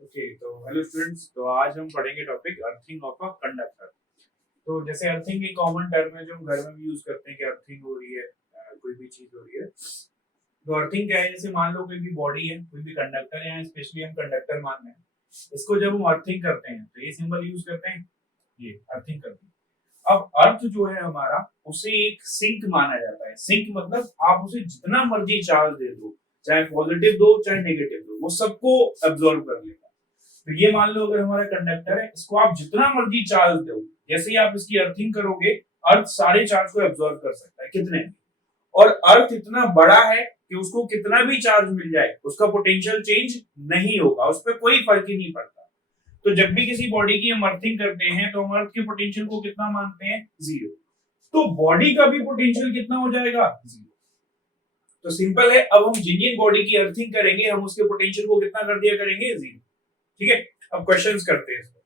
Okay तो hello students, तो आज हम पढ़ेंगे topic earthing of a conductor. तो जैसे अर्थिंग एक कॉमन टर्म है जो हम घर में भी यूज करते हैं कि अर्थिंग हो रही है, कोई भी चीज हो रही है। तो अर्थिंग क्या है, जैसे मान लो कोई भी बॉडी है, कोई भी कंडक्टर है, स्पेशली हम कंडक्टर मान रहे हैं। इसको जब हम अर्थिंग करते हैं तो ये सिंबल यूज करते हैं, ये अर्थिंग करते हैं। अब अर्थ जो है हमारा, उसे एक सिंक माना जाता है। सिंक मतलब आप उसे जितना मर्जी चार्ज दे दो, चाहे पॉजिटिव दो चाहे नेगेटिव दो, वो सबको एब्जॉर्ब कर लेगा। तो ये मान लो अगर हमारा कंडक्टर है, इसको आप जितना मर्जी चार्ज दो, जैसे ही आप इसकी अर्थिंग करोगे, अर्थ सारे चार्ज को एब्जॉर्ब कर सकता है, कितने। और अर्थ इतना बड़ा है कि उसको कितना भी चार्ज मिल जाए, उसका पोटेंशियल चेंज नहीं होगा, उस पर कोई फर्क ही नहीं पड़ता। तो जब भी किसी बॉडी की हम अर्थिंग करते हैं तो हम अर्थ के पोटेंशियल को कितना मानते हैं, जीरो। तो बॉडी का भी पोटेंशियल कितना हो जाएगा, जीरो। तो सिंपल है, अब हम जिन जिन बॉडी की अर्थिंग करेंगे हम उसके पोटेंशियल को कितना कर दिया करेंगे, जीरो। ठीक है, अब क्वेश्चंस करते हैं इसको।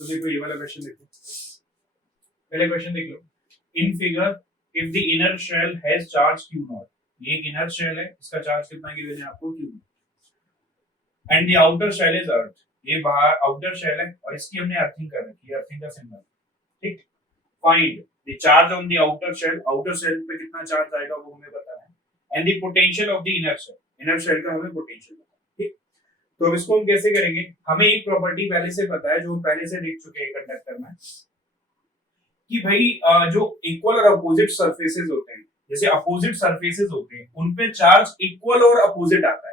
तो देखो ये वाला क्वेश्चन देखो, पहले क्वेश्चन देख लो। In figure if the inner shell has charge q naught, ये एक इनर शेल है, इसका चार्ज कितना गिवन है आपको, q। And the outer shell is earth, ये बाहर आउटर शेल है और इसकी हमने अर्थिंग कर रखी है, अर्थिंग का सिंबल। ठीक, find the charge on the outer shell पे कितना चार्ज आएगा वो हमें बताना है। And the potential of the inner shell का हमें पोटेंशियल बताना है। ठीक, तो अब इसको हम कैसे करेंगे, हमें एक प्रॉपर्टी पहले से पता है, जो हम पहले से देख चुके हैं कंडक्टर में, कि भाई जो इक्वल और अपोजिट सरफेसेस होते हैं, जैसे अपोजिट सरफेसेस होते हैं उन पे चार्ज इक्वल और अपोजिट आता है।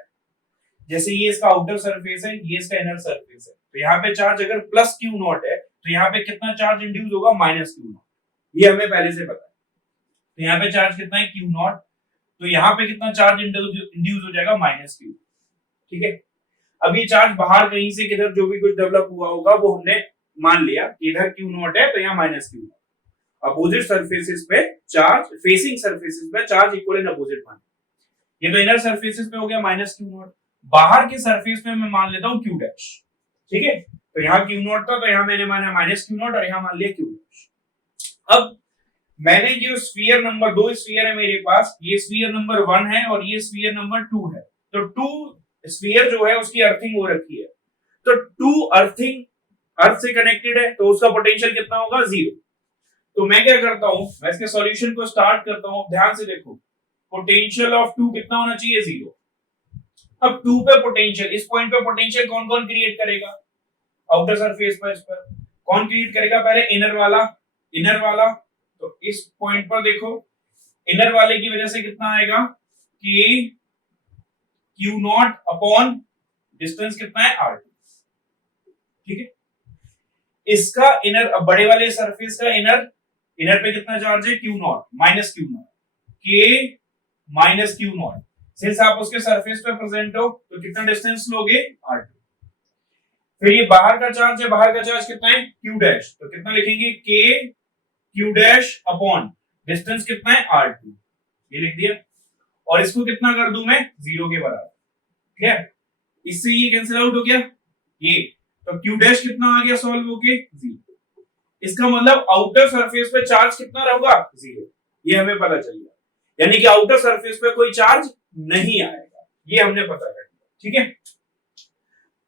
जैसे ये इसका आउटर सरफेस है, ये इसका इनर सरफेस है, तो यहाँ पे चार्ज अगर प्लस क्यू नॉट है तो यहाँ पे कितना चार्ज इंड्यूस होगा, माइनस क्यू नॉट। ये हमें पहले से पता है। तो यहाँ पे चार्ज कितना है, क्यू नॉट। तो यहाँ पे कितना चार्ज इंड्यूस हो जाएगा, माइनस क्यू। ठीक है, अब ये चार्ज बाहर कहीं से किधर जो भी कुछ डेवलप हुआ होगा वो हमने मान लिया कि इधर क्यू नॉट है तो यहाँ minus Q not. Opposite surfaces पे चार्ज, फेसिंग सरफेसेस पे चार्ज इक्वल एंड अपोजिट मान। ये तो इनर सरफेसेस पे हो गया माइनस क्यू नॉट। बाहर के सरफेस पे मैं मान लेता हूँ क्यू डैश। ठीक है, तो यहाँ क्यू नॉट था तो यहाँ मैंने माना माइनस क्यू नॉट और यहाँ मान लिया क्यू डैश। अब मैंने जो स्फीयर नंबर 2 स्फीयर है मेरे पास, ये स्फीयर नंबर 1 है और ये स्फीयर नंबर 2 है। तो 2 स्फीयर जो है उसकी अर्थिंग हो रखी है। तो 2 अर्थिंग अर्थ से कनेक्टेड है तो उसका पोटेंशियल कितना होगा, जीरो। तो मैं क्या करता हूं, मैं इसके सॉल्यूशन को स्टार्ट करता हूं। ध्यान से देखो, पोटेंशियल ऑफ 2 कितना होना चाहिए, जीरो। अब 2 पे पोटेंशियल, इस पॉइंट पे पोटेंशियल कौन कौन क्रिएट करेगा, आउटर सरफेस पर, इस पर कौन क्रिएट करेगा, पहले इनर वाला। इनर वाला तो इस पॉइंट पर देखो, इनर वाले की वजह से कितना आएगा कि क्यू नॉट अपॉन डिस्टेंस कितना है, आर। ठीक है, इसका इनर, बड़े वाले सरफेस का इनर, इनर पे कितना चार्ज है, Q not, minus Q not, के माइनस क्यू नॉट। सिंस आप उसके सरफेस पे प्रेजेंट हो तो कितना डिस्टेंस लोगे, r2। फिर ये बाहर का चार्ज है, बाहर का चार्ज कितना है, q डैश, तो कितना लिखेंगे, k q dash upon distance कितना है, r2। ये लिख दिया और इसको कितना कर दूं मैं, जीरो के बराबर। ठीक है, इससे ये कैंसिल आउट हो गया, ये तो q डैश कितना आ गया सॉल्व होके, जीरो। इसका मतलब आउटर सरफेस पे चार्ज कितना रहेगा, जीरो। ये हमें पता चल गया, यानी कि आउटर सरफेस पे कोई चार्ज नहीं आएगा, ये हमने पता कर लिया। ठीक है,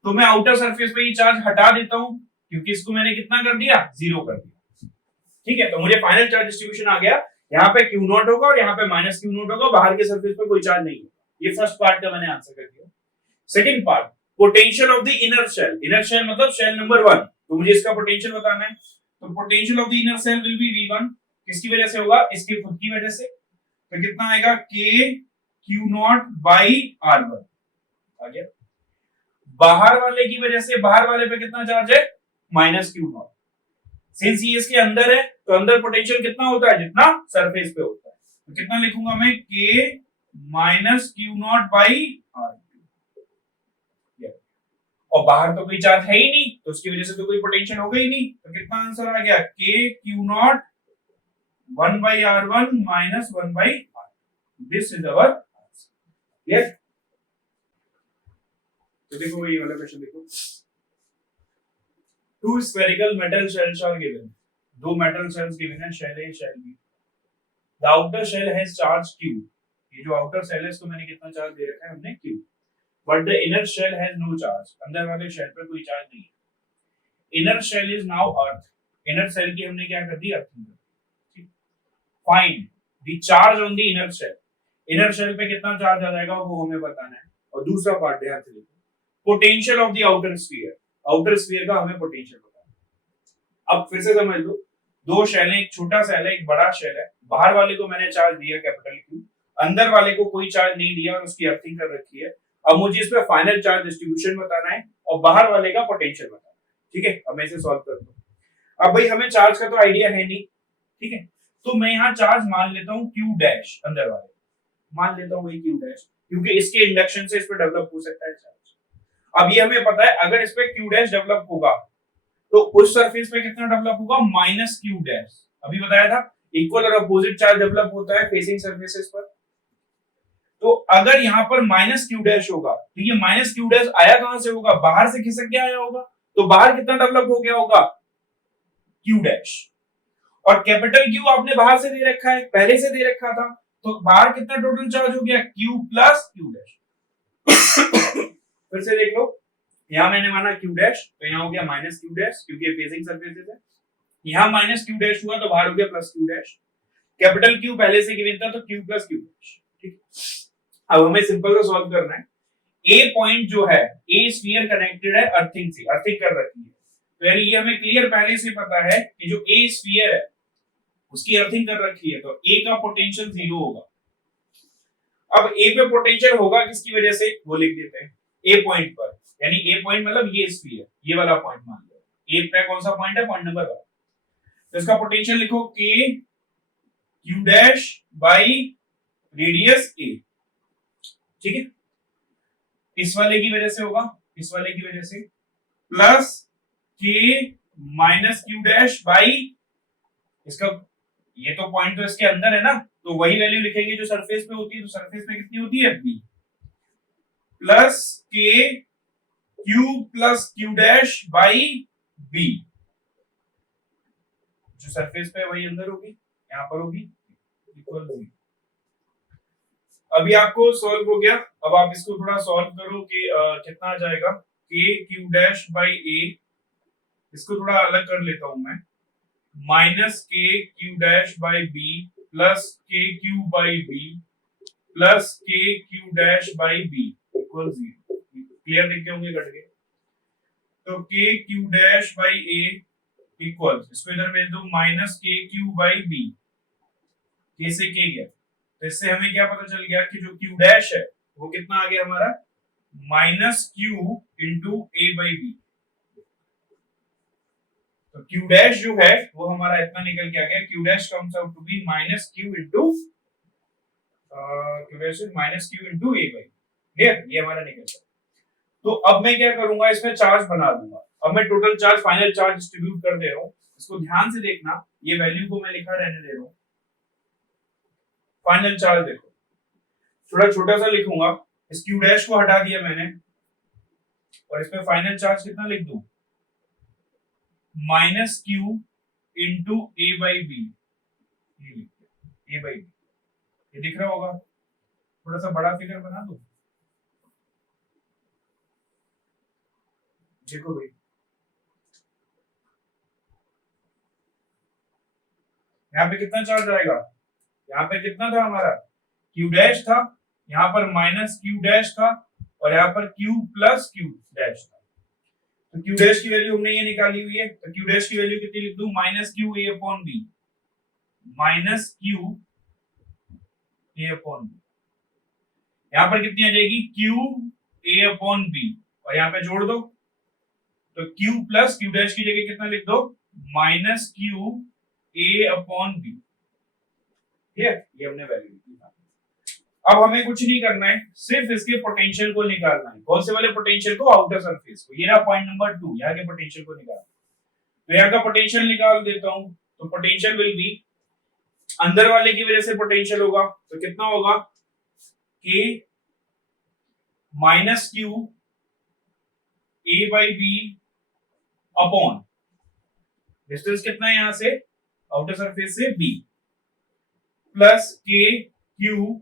तो मैं आउटर सरफेस पे ये चार्ज हटा देता हूं क्योंकि इसको मैंने कितना कर दिया, जीरो कर दिया। ठीक है, तो मुझे फाइनल चार्ज डिस्ट्रीब्यूशन आ गया, यहाँ पे क्यू नॉट होगा और यहाँ पे माइनस क्यू नॉट होगा, बाहर के सरफेस पे कोई चार्ज नहीं होगा। ये फर्स्ट पार्ट का मैंने आंसर कर दिया। Second part, potential of the inner shell. Inner shell मतलब शेल नंबर 1, तो मुझे इसका पोटेंशियल बताना है। तो potential of the inner shell will be v1। किसकी वजह से होगा, इसकी खुद की वजह से। तो कितना आएगा, k q not by r1 आ गया। बाहर वाले की वजह से, बाहर वाले पे कितना चार्ज है, माइनस क्यू नॉट। सिंस ये इसके अंदर है तो अंदर पोटेंशियल कितना होता है, जितना सरफेस पे होता है। तो कितना लिखूंगा मैं, k minus Q not by r। और बाहर तो कोई चार्ज है ही नहीं तो उसकी वजह से तो कोई पोटेंशियल होगा ही नहीं। तो कितना आंसर आ गया, k q नॉट 1 by r1 minus 1 by r। This is our answer. Clear. तो देखो ये वाला क्वेश्चन देखो, two spherical metal shells are given. दो मेटल शेल्स गिवन है, shell A shell B. The outer shell has charge q। ये जो आउटर शेल है इसको मैंने कितना चार्ज दे रखा है हमने, q। But the inner shell has no charge, अंदर वाले शेल पर कोई चार्ज नहीं है। Inner shell is now earth, inner shell की हमने क्या कर दी, earthing. Find the charge on the inner shell, inner shell पे कितना चार्ज आ जाएगा वो हमें बताना है। और दूसरा पार्ट ध्यान से देखो, potential of the outer sphere, outer sphere का हमें पोटेंशियल बताना है। अब फिर से समझ लो, दो शेल है, एक छोटा शेल है, एक बड़ा शेल है। बाहर वाले को मैंने चार्ज दिया कैपिटल क्यू, अंदर वाले को कोई चार्ज नहीं दिया और उसकी अर्थिंग कर रखी है। अब मुझे इसमें फाइनल चार्ज डिस्ट्रीब्यूशन बताना है और बाहर वाले का पोटेंशियल बताना है। ठीक है, अब मैं इसे सॉल्व करता हूं। अब भाई हमें चार्ज का तो आइडिया है नहीं, ठीक है, तो मैं यहाँ चार्ज मान लेता हूँ क्यू डैश, अंदर वाले मान लेता हूँ क्यू डैश, क्योंकि इसके इंडक्शन से इस पे डेवलप हो सकता है चार्ज। अब ये हमें पता है अगर इस पे क्यू डैश डेवलप होगा तो उस सरफेस पे कितना डेवलप होगा, माइनस क्यू डैश। अभी बताया था इक्वल और अपोजिट चार्ज डेवलप होता है फेसिंग सरफेसेस पर। तो अगर यहाँ पर माइनस क्यू डैश होगा तो ये माइनस क्यू डैश आया कहां से होगा, बाहर से खिसक के आया होगा। तो बाहर कितना डेवलप हो गया होगा, क्यू डैश। और कैपिटल क्यू आपने बाहर से दे रखा है, पहले से दे रखा था, तो बाहर कितना टोटल चार्ज हो गया, क्यू प्लस क्यू डैश। फिर से देख लो, यहां मैंने माना क्यू डैश, तो यहां हो गया माइनस क्यू डैश क्योंकि फेसिंग सरफेसेस है। यहां माइनस क्यू डैश हुआ तो बाहर हो गया plus Q dash. Capital Q पहले से गिवन था तो क्यू प्लस क्यू डैश। ठीक, अब हमें सिंपल सा सॉल्व करना है। ए पॉइंट जो है, ए स्फीयर कनेक्टेड है अर्थिंग से, अर्थिंग कर रखी है, तो यानी ये हमें क्लियर पहले से पता है कि जो ए स्फीयर है उसकी अर्थिंग कर रखी है, तो ए का पोटेंशियल 0 होगा। अब ए पे पोटेंशियल होगा किसकी वजह से, वो लिख देते हैं, ए पॉइंट पर, यानी ए पॉइंट मतलब ये स्फीयर, ये वाला पॉइंट मान लो, ए पे कौन सा पॉइंट है, पॉइंट नंबर 1, तो इसका पोटेंशियल लिखो के क्यू डैश बाई रेडियस ए। ठीक है, इस वाले की वजह से होगा, इस वाले की वजह से, प्लस के माइनस क्यू डैश बाई इसका, ये तो पॉइंट तो इसके अंदर है ना, तो वही वैल्यू लिखेंगे जो सरफेस पे होती है, तो सरफेस पे कितनी होती है, बी, प्लस के Q plus Q dash by B, जो सरफेस पे वही अंदर होगी, यहां पर होगी, इक्वल बी। अभी आपको सॉल्व हो गया, अब आप इसको थोड़ा सॉल्व करो कि कितना आ जाएगा, के क्यू डैश बाई ए, इसको थोड़ा अलग कर लेता हूं मैं, माइनस के Q dash by B plus के क्यू बाई बी प्लस के Q dash by B equal 0। Clear लिखते होंगे, कट गए, तो K Q dash by A equal, इसको इधर भेज दो, माइनस के क्यू बाई बी, के से के गया, तो इससे हमें क्या पता चल गया कि जो क्यू डैश है वो कितना आ गया हमारा, minus Q into A by B. तो क्यू डैश जो है वो हमारा इतना निकल के आ गया, Q dash comes out to be minus Q into minus Q into A by, clear, ये हमारा निकल गया। तो अब मैं क्या करूंगा, इसमें चार्ज बना दूंगा। अब मैं total charge, final charge distribute कर दे रहा हूं, इसको ध्यान से देखना, ये वैल्यू को मैं लिखा रहने दे रहा हूं। फाइनल चार्ज देखो, थोड़ा छोटा सा लिखूंगा, इस क्यू डैश को हटा दिया मैंने, और इसमें फाइनल चार्ज कितना लिख दूं, minus Q into A by B, A by B, ये दिख रहा होगा, थोड़ा सा बड़ा फिगर बना दो, देखो भाई, यहाँ पे कितना चार्ज आएगा, यहाँ पे कितना था हमारा, क्यू डैश था, यहाँ पर माइनस क्यू डैश था, और यहाँ पर क्यू प्लस क्यू डैश था। तो क्यू डैश की वैल्यू हमने ये निकाली हुई है, तो क्यू डैश की वैल्यू कितनी लिख दूं, minus Q A upon B, minus Q A upon B, यहाँ पर कितनी आ जाएगी, क्यू ए अपॉन बी, और यहाँ पे जोड़ दो, तो क्यू प्लस क्यू डैश की जगह कितना लिख दो, minus Q A upon B. ठीक है, ये हमने वैल्यू लिखी। अब हमें कुछ नहीं करना है, सिर्फ इसके पोटेंशियल को निकालना है। कौन से वाले पोटेंशियल को, आउटर सरफेस को, ये रहा पॉइंट नंबर 2, यहाँ के पोटेंशियल को निकालना। तो यहाँ का पोटेंशियल निकाल देता हूं, तो पोटेंशियल विल बी, अंदर वाले की वजह से पोटेंशियल होगा, तो कितना होगा, K minus Q A by B upon, distance कितना है यहां से, आउटर सरफेस से बी, प्लस के क्यू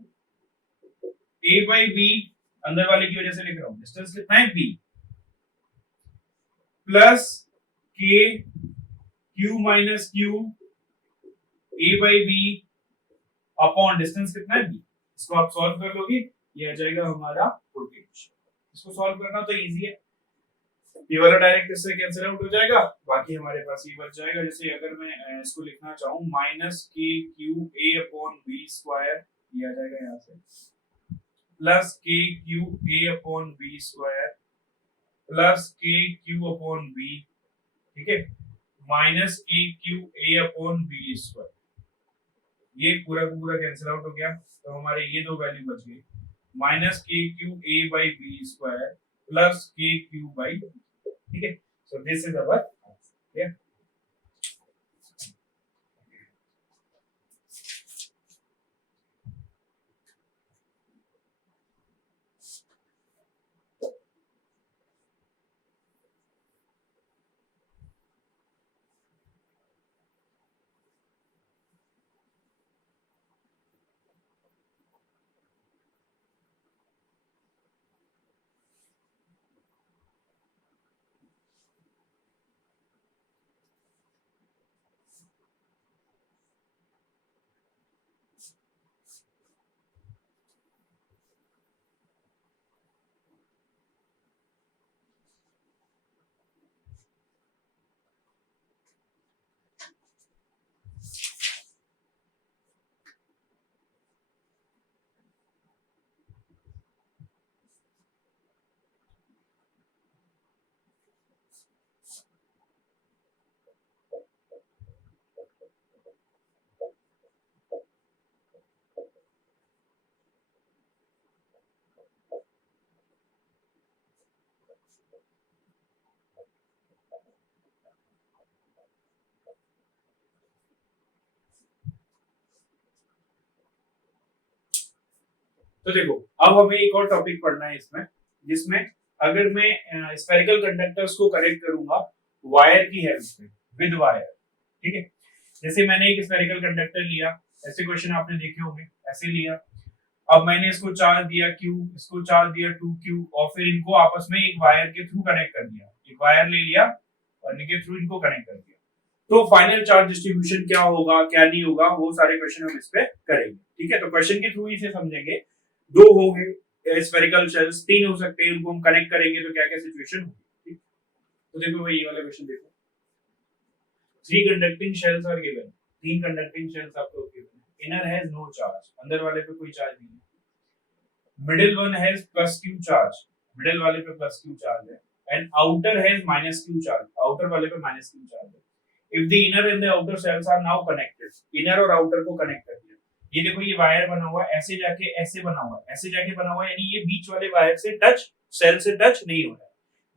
ए बाई बी अंदर वाले की वजह से लिख रहा हूं, डिस्टेंस कितना है b plus k q minus q a by b upon distance कितना है b। इसको आप सॉल्व कर लोगे, ये आ जाएगा हमारा पोटेंशियल। इसको सॉल्व करना तो इजी है, ये वाला डायरेक्ट इससे कैंसिल आउट हो जाएगा, बाकी हमारे पास ये बच जाएगा। जैसे अगर मैं इसको लिखना चाहूं माइनस के Q A upon B square, ये आ जाएगा यहाँ से, प्लस के Q A upon B square plus के क्यू अपॉन बी, ठीक है, माइनस के Q A upon B square, ये पूरा का पूरा कैंसिल आउट हो गया, तो हमारे ये दो वैल्यू बच गई, माइनस के Q A by b square plus के क्यू बाई, ठीक है। So this is our answer. तो देखो अब हमें एक और टॉपिक पढ़ना है इसमें, जिसमें अगर मैं स्फेरिकल कंडक्टर्स को कनेक्ट करूंगा वायर की हेल्प से, विद वायर, ठीक है। जैसे मैंने एक स्फेरिकल कंडक्टर लिया, ऐसे क्वेश्चन आपने देखे होंगे, ऐसे लिया, अब मैंने इसको चार्ज दिया Q, इसको चार्ज दिया 2Q, और फिर इनको आपस में एक वायर के थ्रू कनेक्ट कर दिया, एक वायर ले लिया और इनके थ्रू इनको कनेक्ट कर दिया, तो फाइनल चार्ज डिस्ट्रीब्यूशन क्या होगा क्या नहीं होगा, वो सारे क्वेश्चन हम इस पे करेंगे, ठीक है। तो क्वेश्चन के थ्रू इसे समझेंगे। दो होंगे स्फेरिकल शेल्स, तीन हो सकते हैं, उनको हम कनेक्ट करेंगे तो क्या क्या सिचुएशन होगी। तो देखो भाई ये वाला क्वेश्चन देखो, 3 conducting shells are given, 3 conducting shells आपको गिवन है, इनर हैज नो चार्ज, अंदर वाले पे कोई चार्ज नहीं है, middle one has plus q charge, middle वाले पे प्लस q चार्ज है, and outer has minus q charge, outer वाले पे माइनस q चार्ज है। If the inner and the outer shells are now connected, inner और outer को connect कर दिया, ये देखो ये वायर बना हुआ है, ऐसे जाके ऐसे बना हुआ है, ऐसे जाके बना हुआ है, यानी ये बीच वाले वायर से टच, सेल से टच नहीं हो रहा है,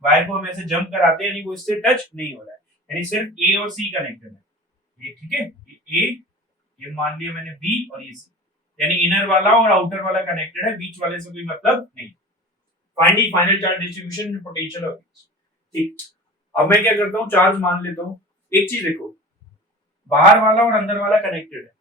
वायर को हम ऐसे जंप कराते हैं यानी वो इससे टच नहीं हो रहा है, यानी सिर्फ ए और सी कनेक्टेड है, ये ठीक है, ये ए, ये मान लिया मैंने बी और ये सी, यानी इनर वाला और आउटर वाला कनेक्टेड है, बीच वाले से कोई मतलब नहीं। Find final charge distribution and potential of each, ठीक। अब मैं क्या करता हूं, चार्ज मान लेता हूं, एक चीज देखो, बाहर वाला और अंदर वाला कनेक्टेड है,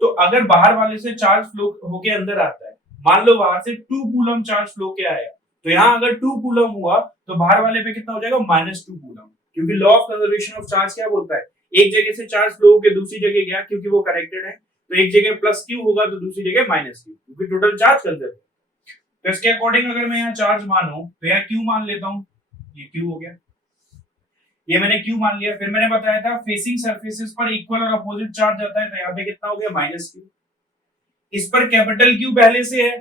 तो अगर बाहर वाले से चार्ज फ्लो होके अंदर आता है, मान लो बाहर से 2 कूलम चार्ज फ्लो के आया, तो यहाँ अगर 2 कूलम हुआ तो बाहर वाले पे कितना हो जाएगा, -2 कूलम, क्योंकि law of conservation of charge क्या बोलता है, एक जगह से चार्ज फ्लो होके दूसरी जगह गया, क्योंकि वो कनेक्टेड है, तो एक जगह प्लस क्यू होगा तो दूसरी जगह माइनस क्यू, क्योंकि टोटल चार्ज कंजर्व है। तो इसके अकॉर्डिंग अगर मैं यहाँ चार्ज मानूं तो यहाँ क्यू मान लेता हूँ, ये क्यू हो गया, ये मैंने क्यू मान लिया। फिर मैंने बताया था फेसिंग सरफेसेस पर इक्वल और अपोजिट चार्ज आता है, तो यहाँ पे कितना हो गया, -q, इस पर कैपिटल क्यू पहले से है,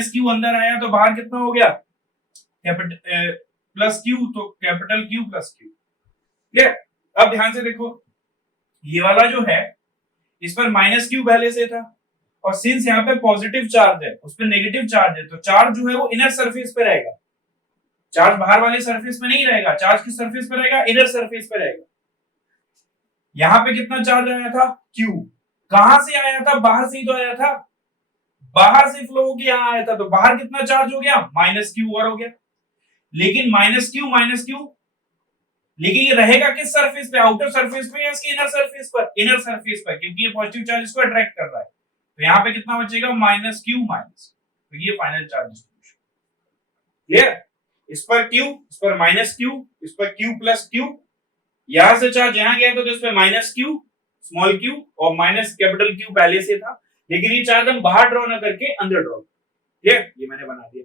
-q अंदर आया तो बाहर कितना हो गया, कैपिटल प्लस क्यू, तो कैपिटल क्यू प्लस क्यू, ठीक है। अब ध्यान से देखो, ये वाला जो है इस पर -q पहले से था, और सिंस यहाँ पे पॉजिटिव चार्ज है उस पर नेगेटिव चार्ज है, तो चार्ज जो है वो इनर सरफेस पे रहेगा, चार्ज बाहर वाले सरफेस पे नहीं रहेगा, चार्ज किस सरफेस पे रहेगा, इनर सरफेस पे रहेगा। यहां पे कितना चार्ज आया था, Q, कहां से आया था, बाहर से ही तो आया था, बाहर से फ्लो होके यहां आया था, तो बाहर कितना चार्ज हो गया, -q और हो गया, लेकिन -q, लेकिन ये रहेगा किस सरफेस पे, आउटर सरफेस पे या इसके इनर सरफेस पर, इनर सरफेस पर, क्योंकि ये पॉजिटिव चार्ज इसको अट्रैक्ट कर रहा है, तो यहाँ पे कितना बचेगा, -q, तो ये फाइनल चार्ज डिस्ट्रीब्यूशन, क्लियर? इस पर क्यू, इस पर माइनस क्यू, इस पर क्यू प्लस क्यू, यहां से चार्ज यहां गया तो इस पर माइनस क्यू स्मॉल क्यू और माइनस कैपिटल क्यू पहले से था, लेकिन ये चार्ज हम बाहर ड्रॉ ना करके अंदर ड्रॉ, क्लियर? ये मैंने बना दिया,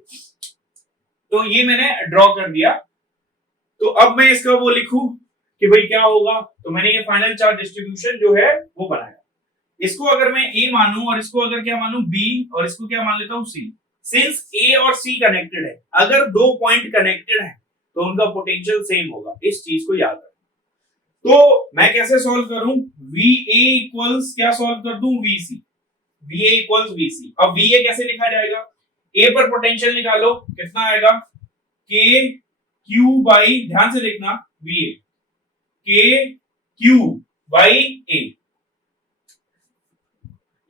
तो ये मैंने ड्रॉ कर दिया। तो अब मैं इसका वो लिखूं कि भाई क्या होगा, तो मैंने ये फाइनल चार्ज डिस्ट्रीब्यूशन जो है वो बनाया। इसको अगर मैं ए मानूं और इसको अगर क्या मानूं बी और इसको क्या मान लेता हूं सी, सिंस ए और सी कनेक्टेड है, अगर दो पॉइंट कनेक्टेड है तो उनका पोटेंशियल सेम होगा, इस चीज को याद रखना। तो मैं कैसे सॉल्व करूं, वी ए इक्वल्स क्या सॉल्व कर दूं, V C, V A equals V C. अब वी ए कैसे लिखा जाएगा, ए पर पोटेंशियल निकालो, कितना आएगा, के क्यू बाई, ध्यान से लिखना, वी ए के क्यू बाई ए,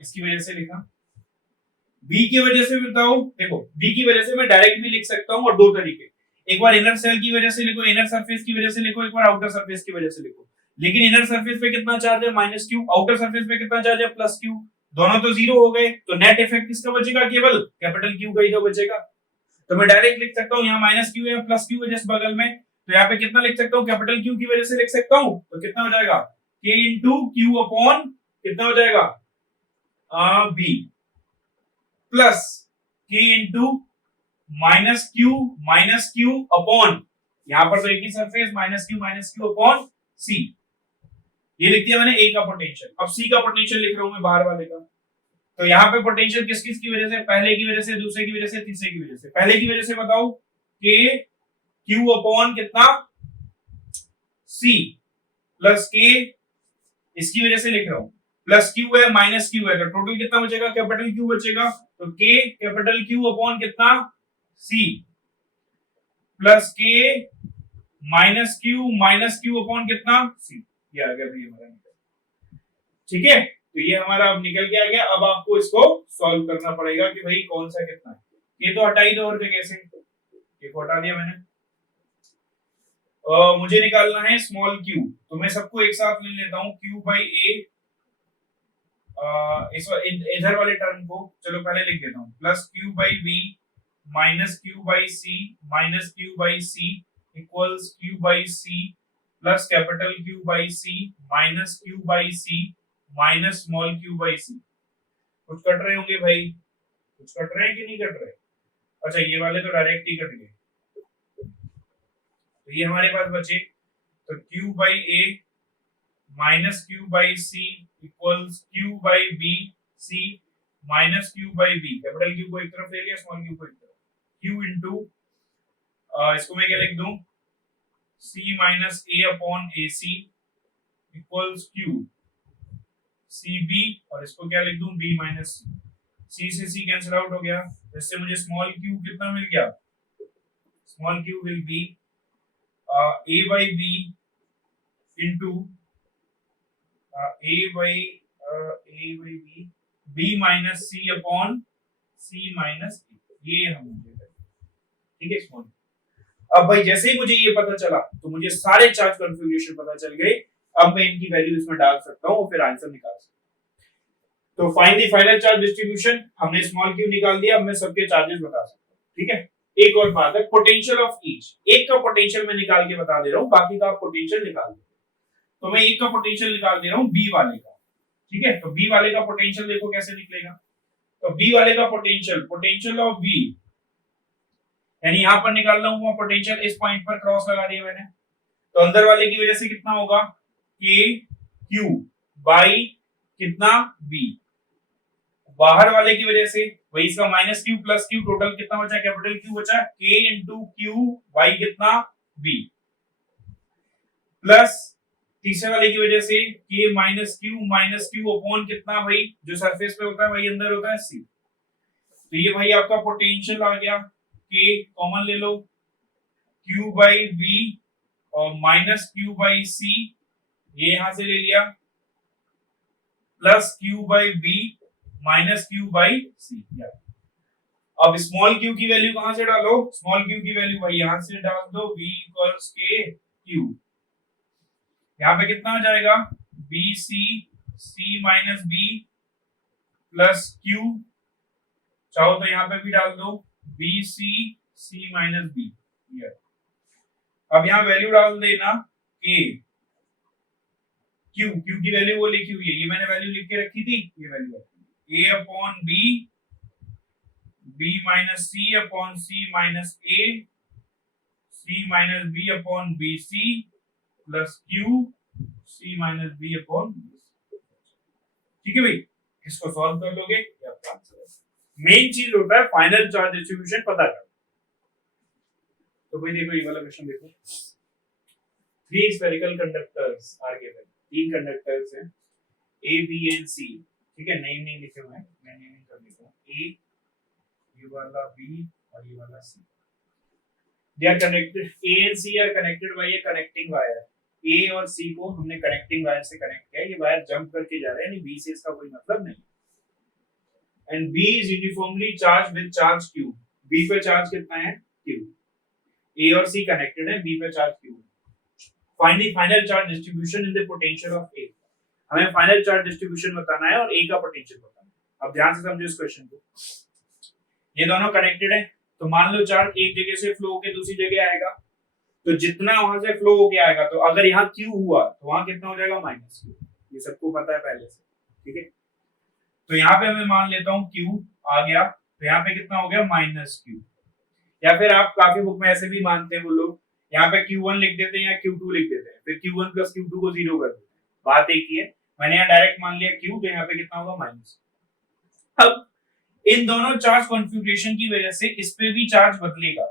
इसकी वजह से लिखा। बी की वजह से बताओ, देखो बी की वजह से मैं डायरेक्ट भी लिख सकता हूं और दो तरीके, एक बार इनर सेल की वजह से लिखो, इनर सरफेस की वजह से लिखो, एक बार आउटर सरफेस की वजह से लिखो। लेकिन इनर सरफेस पे कितना चार्ज है, माइनस क्यू, आउटर सरफेस पे कितना चार्ज है, प्लस क्यू, दोनों तो जीरो हो गए, तो नेट इफेक्ट किसका बचेगा, केवल कैपिटल क्यू का ही तो बचेगा। तो मैं डायरेक्ट लिख सकता हूं, यहाँ माइनस क्यू है प्लस क्यू है जस्ट बगल में, तो यहाँ पे कितना लिख सकता हूँ, कैपिटल क्यू की वजह से लिख सकता हूँ, तो कितना हो जाएगा, के इंटू क्यू अपॉन कितना हो जाएगा, बी, प्लस के इंटू माइनस क्यू अपॉन, यहां पर तो एक ही सरफेस, माइनस क्यू अपॉन सी, ये लिख दिया मैंने ए का पोटेंशियल। अब सी का पोटेंशियल लिख रहा हूं मैं बाहर वाले का, तो यहाँ पे पोटेंशियल किस किस की वजह से, पहले की वजह से, दूसरे की वजह से, तीसरे की वजह से। पहले की वजह से बताओ, के क्यू अपॉन कितना, सी, प्लस के, इसकी वजह से लिख रहा हूं, प्लस क्यू है माइनस क्यू है, तो टोटल कितना बचेगा, कैपिटल क्यू बचेगा, तो के कैपिटल क्यू अपॉन कितना, सी, प्लस के माइनस क्यू अपॉन कितना, सी, ये आ गया भाई हमारा, ठीक है। तो ये हमारा अब निकल के आ गया। अब आपको इसको सॉल्व करना पड़ेगा कि भाई कौन सा कितना है, ये तो हटा ही दो और जगह से, ये को हटा दिया मैंने। मुझे निकालना है स्मॉल क्यू, तो मैं सबको एक साथ ले लेता हूं, क्यू बाई ए, इधर वाले टर्म को चलो पहले लिख देता हूं, plus q by b minus q by c equals q by c plus capital q by c minus q by c minus small q by c. कुछ कट रहे होंगे भाई, कुछ कट रहे हैं कि नहीं कट रहे, अच्छा ये वाले तो डायरेक्ट ही कट गए, तो ये हमारे पास बचे, तो q by a minus q by c equals q by b c minus q by b, capital q को एक तरफ ले लिया, स्मॉल क्यू को एक तरफ, क्यू इंटू इसको मैं क्या लिख दूं, सी माइनस ए अपॉन ए सी इक्वल्स क्यू सी बी, और इसको क्या लिख दूं, बी माइनस सी से सी कैंसिल आउट हो गया, इससे मुझे स्मॉल क्यू कितना मिल गया, small Q will be a by b into a by b b minus c upon c minus a, ये हम ठीक है स्मॉल। अब भाई जैसे ही मुझे ये पता चला तो मुझे सारे चार्ज कॉन्फ़िगरेशन पता चल गए, अब मैं इनकी वैल्यू इसमें डाल सकता हूं और फिर आंसर निकाल सकता हूं। तो find the final charge distribution, हमने स्मॉल क्यू निकाल दिया, अब मैं सबके चार्जेस बता सकता हूं, ठीक है। एक और बात है, पोटेंशियल ऑफ ईच, एक का पोटेंशियल मैं निकाल के बता दे रहा हूं, बाकी का आप पोटेंशियल निकाल दो। तो मैं एक का पोटेंशियल निकाल दे रहा हूं बी वाले का, ठीक है। तो बी वाले का पोटेंशियल देखो कैसे निकलेगा, तो बी वाले का पोटेंशियल, पोटेंशियल ऑफ बी, यानी यहां पर निकाल रहा हूं पोटेंशियल, इस पॉइंट पर क्रॉस लगा दिया मैंने, तो अंदर वाले की वजह से कितना होगा, के क्यू बाई कितना बी, बाहर वाले की वजह से वही इसका minus Q plus Q, total कितना बचा, कैपिटल क्यू बचा, के इंटू क्यू बाई कितना बी, प्लस तीसरे वाले की वजह से के माइनस क्यू अपॉन कितना, भाई जो सरफेस पे होता है वही अंदर होता है सी। तो ये भाई आपका पोटेंशियल आ गया, के कॉमन ले लो, क्यू बाई बी और माइनस क्यू बाई सी, ये यहां से ले लिया, plus q by b minus q by c. अब स्मॉल क्यू की वैल्यू कहां से डालो, स्मॉल क्यू की वैल्यू भाई यहां से डाल दो, v इक्वल्स के क्यू, यहां पे कितना हो जाएगा, b c minus b plus q, चाहो तो यहां पे भी डाल दो, b c C minus B। अब यहाँ वैल्यू डाल देना A, Q की वैल्यू वो लिखी हुई है, ये मैंने वैल्यू लिख के रखी थी, ये value A upon B, B minus C upon C minus A, C minus B upon BC plus Q C minus B upon BC। ठीक है भाई, इसको सॉल्व कर लोगे ये आपका आंसर है। मेन चीज होता है फाइनल चार्ज डिस्ट्रीब्यूशन पता करना। तो भाई देखो ये वाला क्वेश्चन देखो, 3 spherical conductors are given, 3 conductors हैं A B and C। ठीक है, नेम नहीं लिखे हुए हैं, मैं नेम कर देता हूं, A, ये वाला B और ये वाला C। They are connected, A and C are connected by a connecting wire। A और C को हमने कनेक्टिंग वायर से कनेक्ट किया, ये वायर जंप करके जा रहा है, यानी B से इसका कोई मतलब नहीं। And B is uniformly charged with charge Q। B पे चार्ज कितना है? Q। A और C कनेक्टेड है, B पे charge Q। Find the final charge distribution in the potential of A। हमें फाइनल चार्ज डिस्ट्रीब्यूशन बताना है और A का पोटेंशियल बताना है। अब ध्यान से समझो इस क्वेश्चन को, ये दोनों कनेक्टेड है, तो मान लो चार्ज एक जगह से फ्लो होकर दूसरी जगह आएगा, तो जितना वहां से फ्लो होके आएगा, तो अगर यहाँ Q हुआ तो वहां कितना हो जाएगा? Minus Q। ये सबको पता है पहले से, ठीक है। तो यहाँ पे मैं मान लेता हूँ Q आ गया, तो यहाँ पे कितना हो गया? Minus Q। या फिर आप काफी बुक में ऐसे भी मानते हैं वो लोग, यहाँ पे Q1 लिख देते हैं या Q2 लिख देते हैं, फिर Q1 प्लस Q2 को 0 कर देते हैं, बात एक ही है। मैंने यहाँ डायरेक्ट मान लिया Q, तो यहाँ पे कितना होगा? माइनस। अब इन दोनों चार्ज कॉन्फ़िगरेशन की वजह से इस पे भी चार्ज बदलेगा,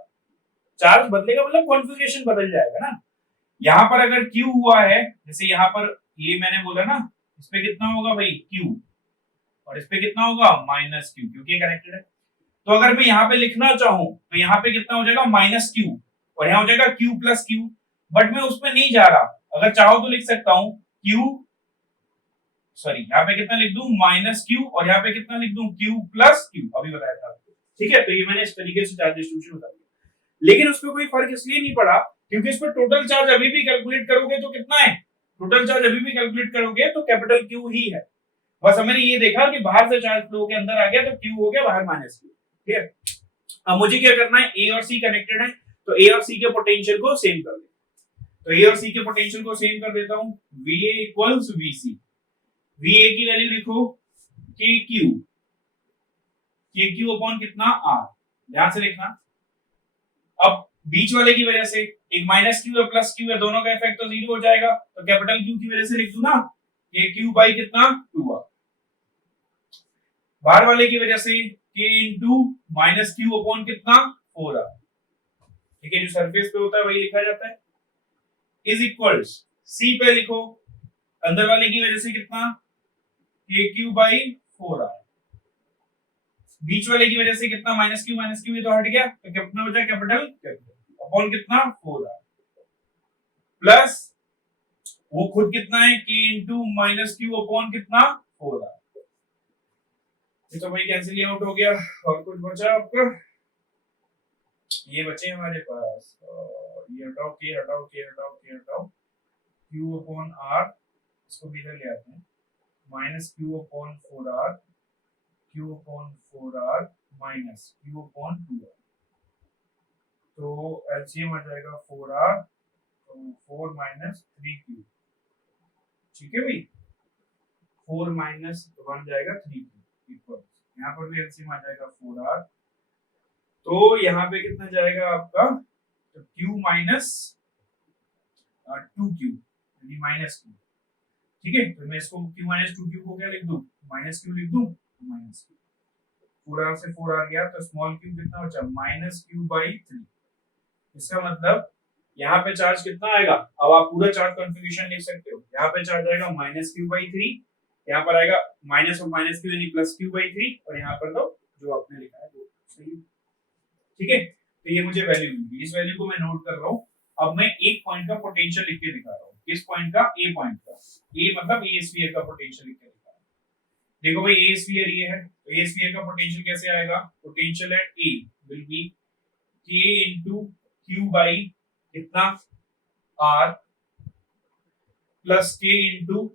चार्ज बदलेगा मतलब कॉन्फ़िगरेशन बदल जाएगा ना। यहाँ पर अगर Q हुआ है, जैसे यहाँ पर ये मैंने बोला ना, इस पे कितना होगा भाई? Q, और इस पे कितना होगा? माइनस Q, क्योंकि कनेक्टेड है। तो अगर मैं यहाँ पे लिखना चाहूं तो यहाँ पे कितना हो जाएगा? माइनस Q, और यहाँ हो जाएगा Q प्लस Q, बट मैं उसमें नहीं जा रहा। अगर चाहो तो लिख सकता हूं Q, सॉरी यहाँ पे कितना लिख दूं? माइनस Q, और यहाँ पे कितना लिख दूं? Q प्लस Q, अभी बताया था आपको, ठीक है। तो ये मैंने इस तरीके से चार्ज डिस्ट्रीब्यूशन बता दिया, लेकिन उस पर कोई फर्क इसलिए नहीं पड़ा क्योंकि इस पर टोटल चार्ज अभी भी कैलकुलेट करोगे तो कितना है? टोटल चार्ज अभी भी कैलकुलेट करोगे तो कैपिटल Q ही है। बस हमने ये देखा कि बाहर से चार्ज फ्लो के अंदर आ गया तो Q हो गया बाहर माइनस Q, ठीक है। अब मुझे क्या करना है? A और C कनेक्टेड है, तो A और C के पोटेंशियल को सेम कर दे। तो A और C के पोटेंशियल को सेम कर देता हूं, VA इक्वल्स VC। VA की वैल्यू लिखो KQ, KQ अपॉन कितना? R। ध्यान से देखना, अब बीच वाले की वजह से एक माइनस Q है प्लस Q है, दोनों का इफेक्ट तो 0 हो जाएगा, तो कैपिटल Q की वजह से लिख दूं ना KQ बाई कितना? 2R। बाहर वाले की वजह से K into minus Q upon कितना? 4R। ठीक है, जो सरफेस पे होता है वही लिखा जाता है, इज इक्वल्स C पे लिखो, अंदर वाले की वजह से कितना? KQ बाई 4R, बीच वाले की वजह से कितना? माइनस Q ये तो हट गया, तो कितना हो जाए? कैपिटल अपॉन कितना? 4R, प्लस वो खुद कितना है? K into minus Q upon कितना? 4R। ये तो भाई कैंसिल आउट हो गया, और कुछ बचा आपका? ये बचे हमारे पास, ये हटाओ, K हटाओ, K हटाओ, K हटाओ, Q अपॉन R, इसको भी इधर ले आते हैं, minus Q upon 4R, Q upon 4R minus Q upon 2R, तो एलसीएम आ जाएगा 4R, तो 4 माइनस 3Q, ठीक है भाई, 4 माइनस 1 जाएगा 3Q इक्वल, यहाँ पर भी एलसीएम आ जाएगा 4R, तो यहाँ पे कितना जाएगा आपका? तो Q माइनस 2Q, यानी माइनस Q, ठीक है। तो मैं इसको Q माइनस 2Q को क्या लिख दूं? माइनस Q लिख दूं, माइनस Q, 4R से 4R गया तो स्मॉल q कितना बचा? Minus Q by 3। इसका मतलब यहाँ पे चार्ज कितना आएगा? अब आप पूरा चार्ज कॉन्फ़िगरेशन लिख सकते हो, यहाँ पे चार्ज आएगा माइनस Q बाई 3, यहाँ पर आएगा माइनस और माइनस Q यानी प्लस Q बाई 3, और यहाँ पर तो जो आपने लिखा है वो सही है, ठीक है। तो ये मुझे वैल्यू मिली, इस वैल्यू को मैं नोट कर रहा हूँ। अब मैं एक पॉइंट का पोटेंशियल लिख के दिखा रहा हूँ, किस पॉइंट का? ए पॉइंट का, ए मतलब ए स्फीयर का पोटेंशियल लिख के दिखा रहा हूँ। देखो भाई ए स्फीयर ये है, तो ए स्फीयर का पोटेंशियल कैसे आएगा? Potential at A will be k into q by कितना? r plus k into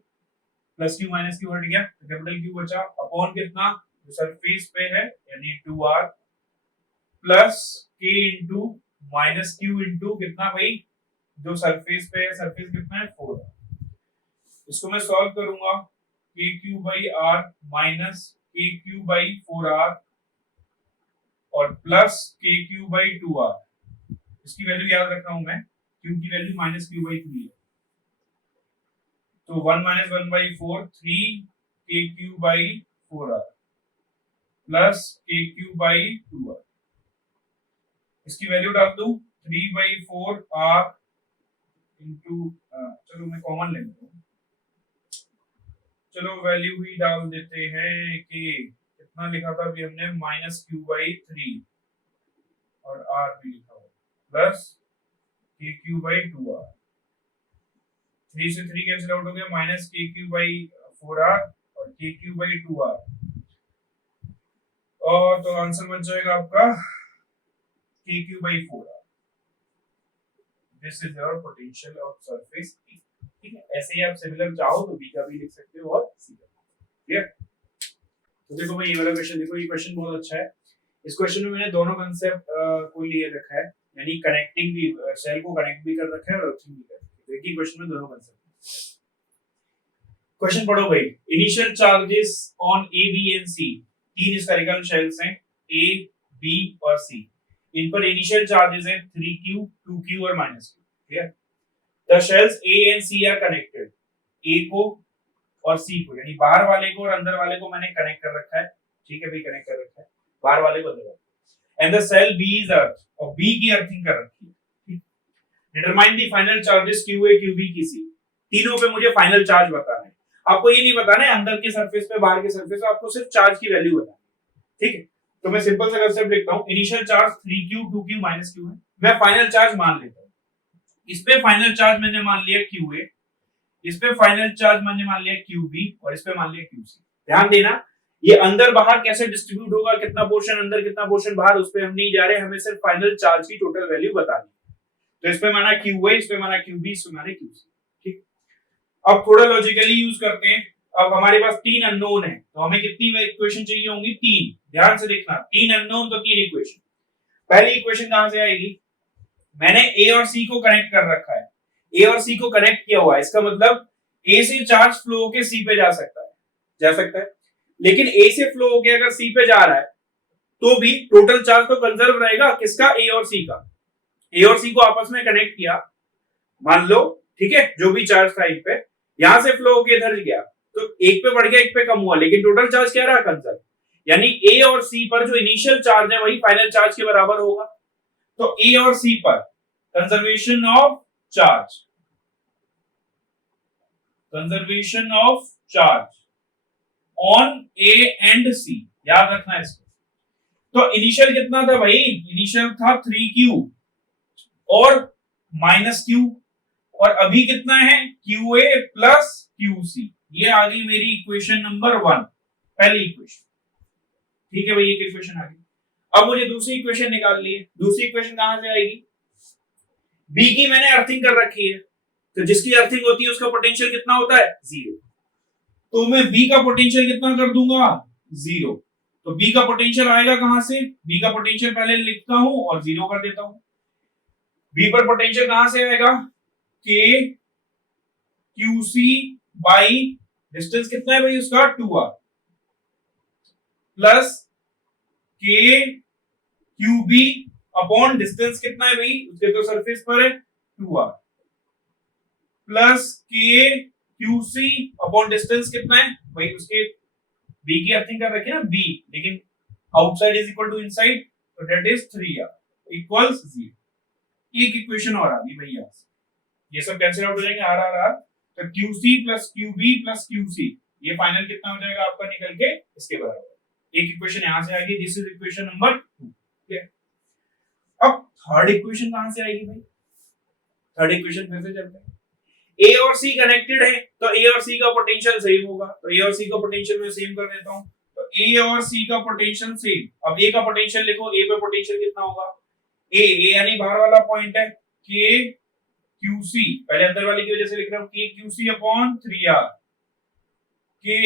plus q minus q हट गया, तो कैपिटल Q बचा, अपॉन कितना? जो सरफेस पे है यानी 2r प्लस के इंटू माइनस क्यू इंटू कितना भाई, जो सरफेस पे है, सरफेस कितना है 4 है। इसको मैं सॉल्व करूंगा, के क्यू बाई आर माइनस के क्यू बाई 4r और प्लस के क्यू बाई 2r। इसकी वैल्यू याद रख रहा हूं मैं, क्यू की वैल्यू माइनस क्यू बाई 3 है, तो 1 माइनस 1 बाई 4 3 के क्यू बाई 4r प्लस के क्यू बाई 2r। इसकी वैल्यू डाल दूं 3 बाई 4r इंटू, चलो मैं कॉमन ले लेता हूं, चलो वैल्यू ही डाल देते हैं कि कितना लिखा था अभी हमने, माइनस क्यू बाई 3 और r भी लिखा हुआ प्लस के क्यू बाई 2r। 3 से 3 कैंसिल आउट हो गया, माइनस के क्यू बाई 4r और के क्यू बाई 2r, और तो आंसर बन जाएगा आपका के Q by 4r। This is your potential of surface E। ठीक है, ऐसे ही आप सिमिलर चाहो तो बी का भी लिख सकते हो और सी का। क्लियर? तो देखो भाई ये वाला क्वेश्चन देखो, ये क्वेश्चन बहुत अच्छा है। इस क्वेश्चन में मैंने दोनों कांसेप्ट को लिए रखा है, यानी कनेक्टिंग भी, सेल को कनेक्ट भी कर रखा है और अर्थिंग भी कर रखा है। एक ही क्वेश्चन में दोनों कांसेप्ट। क्वेश्चन पढ़ो भाई, initial charges on A B and C, तीन स्फेरिकल शेल्स हैं ए बी और सी, इन पर इनिशियल चार्जेस हैं 3q 2q और -q। Clear? The shells A and C are connected, A को और सी को, यानी बाहर वाले को और अंदर वाले को मैंने कनेक्ट कर रखा है। ठीक है भाई, कनेक्ट कर रखा है बाहर वाले को अंदर वाले। And the shell B is earth, और बी की अर्थिंग कर रखी है। Determine the final charges QA QB QC, तीनों पे मुझे फाइनल चार्ज बताना है। आपको ये नहीं बताना है अंदर के सरफेस पे बाहर के सरफेस पे, आपको सिर्फ चार्ज की वैल्यू बतानी है। ठीक है, तो मैं सिंपल सा कांसेप्ट लिखता हूं, initial charge 3q 2q -q है, मैं फाइनल चार्ज मान लेता हूं। इस पे फाइनल चार्ज मैंने मान लिया QA, इस पे फाइनल चार्ज मैंने मान लिया QB और इस पे मान लिया QC। ध्यान देना, ये अंदर बाहर कैसे डिस्ट्रीब्यूट होगा, कितना पोर्शन अंदर कितना पोर्शन बाहर, उस पे हम नहीं जा रहे, हमें सिर्फ फाइनल चार्ज की टोटल वैल्यू बतानी है। तो इस पे माना QA, इस पे माना QB, इस पे माना QC। ठीक, अब थोड़ा लॉजिकली यूज करते हैं। अब हमारे पास तीन अननोन है, तो हमें कितनी इक्वेशन चाहिए होंगी, तीन। ध्यान से देखना, तीन अननोन तो तीन इक्वेशन। पहली इक्वेशन कहां से आएगी, मैंने ए और सी को कनेक्ट कर रखा है, ए और सी को कनेक्ट किया हुआ है, इसका मतलब ए से चार्ज फ्लो होके सी पे जा सकता है, लेकिन ए से फ्लो होके अगर सी पे जा रहा है तो भी टोटल चार्ज तो कंजर्व रहेगा, किसका, ए और सी का। ए और सी को आपस में कनेक्ट किया, मान लो, ठीक है, जो भी चार्ज था इन पे, यहां से फ्लो होके इधर गया, तो एक पे बढ़ गया एक पे कम हुआ, लेकिन टोटल चार्ज क्या रहा, कंजर्व। यानी ए और सी पर जो इनिशियल चार्ज है वही फाइनल चार्ज के बराबर होगा। तो ए और सी पर conservation of charge, conservation of charge on A and C, याद रखना इसको। तो इनिशियल कितना था भाई, इनिशियल था 3q और -q, और अभी कितना है, QA प्लस QC। ये आ गई मेरी इक्वेशन नंबर 1, पहली इक्वेशन। ठीक है भाई, एक इक्वेशन आ गई। अब मुझे दूसरी इक्वेशन निकालनी है। दूसरी इक्वेशन कहां से आएगी, बी की मैंने अर्थिंग कर रखी है, तो जिसकी अर्थिंग होती है उसका पोटेंशियल कितना होता है, 0। तो मैं बी का पोटेंशियल कितना कर दूंगा, 0। तो बी का पोटेंशियल आएगा कहां से, बी का पोटेंशियल पहले लिखता हूं और 0 कर देता हूं। बी पर पोटेंशियल कहां से आएगा, के QC बाई डिस्टेंस कितना है भाई उसका, 2r, प्लस के QB अपॉन डिस्टेंस कितना है भाई उसके, तो सरफेस पर है 2r, प्लस के QC अपॉन डिस्टेंस कितना है भाई उसके, b की अर्थिंग कर रखी है ना b, लेकिन outside is equal to inside, तो दैट इज 3r इक्वल्स 0। एक इक्वेशन और आ गई भाई, यहां से ये सब कैंसिल आउट हो जाएंगे, r, तो QC plus QB plus QC, ये फाइनल कितना हो जाएगा आपका निकल के इसके बराबर। एक इक्वेशन यहां से आएगी, दिस इज इक्वेशन नंबर 2। ठीक, अब थर्ड इक्वेशन कहां से आएगी भाई, थर्ड इक्वेशन फिर से चलते हैं। ए और सी कनेक्टेड है, तो ए और सी का पोटेंशियल सेम होगा, तो ए और सी का पोटेंशियल मैं सेम कर देता हूं, तो ए और सी का पोटेंशियल सेम। अब ए का पोटेंशियल लिखो, ए पे पोटेंशियल कितना होगा, ए यानी बाहर वाला पॉइंट है, के QC, पहले अंदर वाले की वजह से लिख रहा हूं, के QC अपॉन 3r, के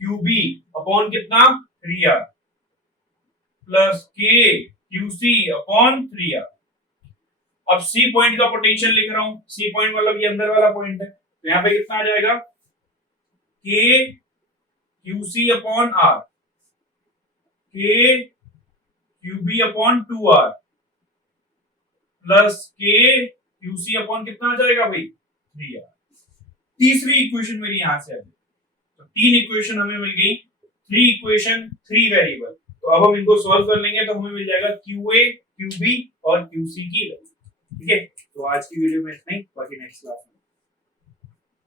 QB अपॉन कितना 3r, प्लस के QC अपॉन 3R। अब सी पॉइंट का पोटेंशियल लिख रहा हूं, सी पॉइंट मतलब ये अंदर वाला पॉइंट है, तो यहां पे कितना आ जाएगा K QC upon R, K QB upon 2R plus K QC upon कितना आ जाएगा भाई 3R। तीसरी इक्वेशन मेरी यहां से आ गई, तो तीन इक्वेशन हमें मिल गई, 3 इक्वेशन 3 वेरिएबल। तो अब हम इनको सॉल्व कर लेंगे तो हमें मिल जाएगा QA QB और QC की वैल्यू। ठीक है, तो आज की वीडियो में इतना ही, बाकी नेक्स्ट क्लास में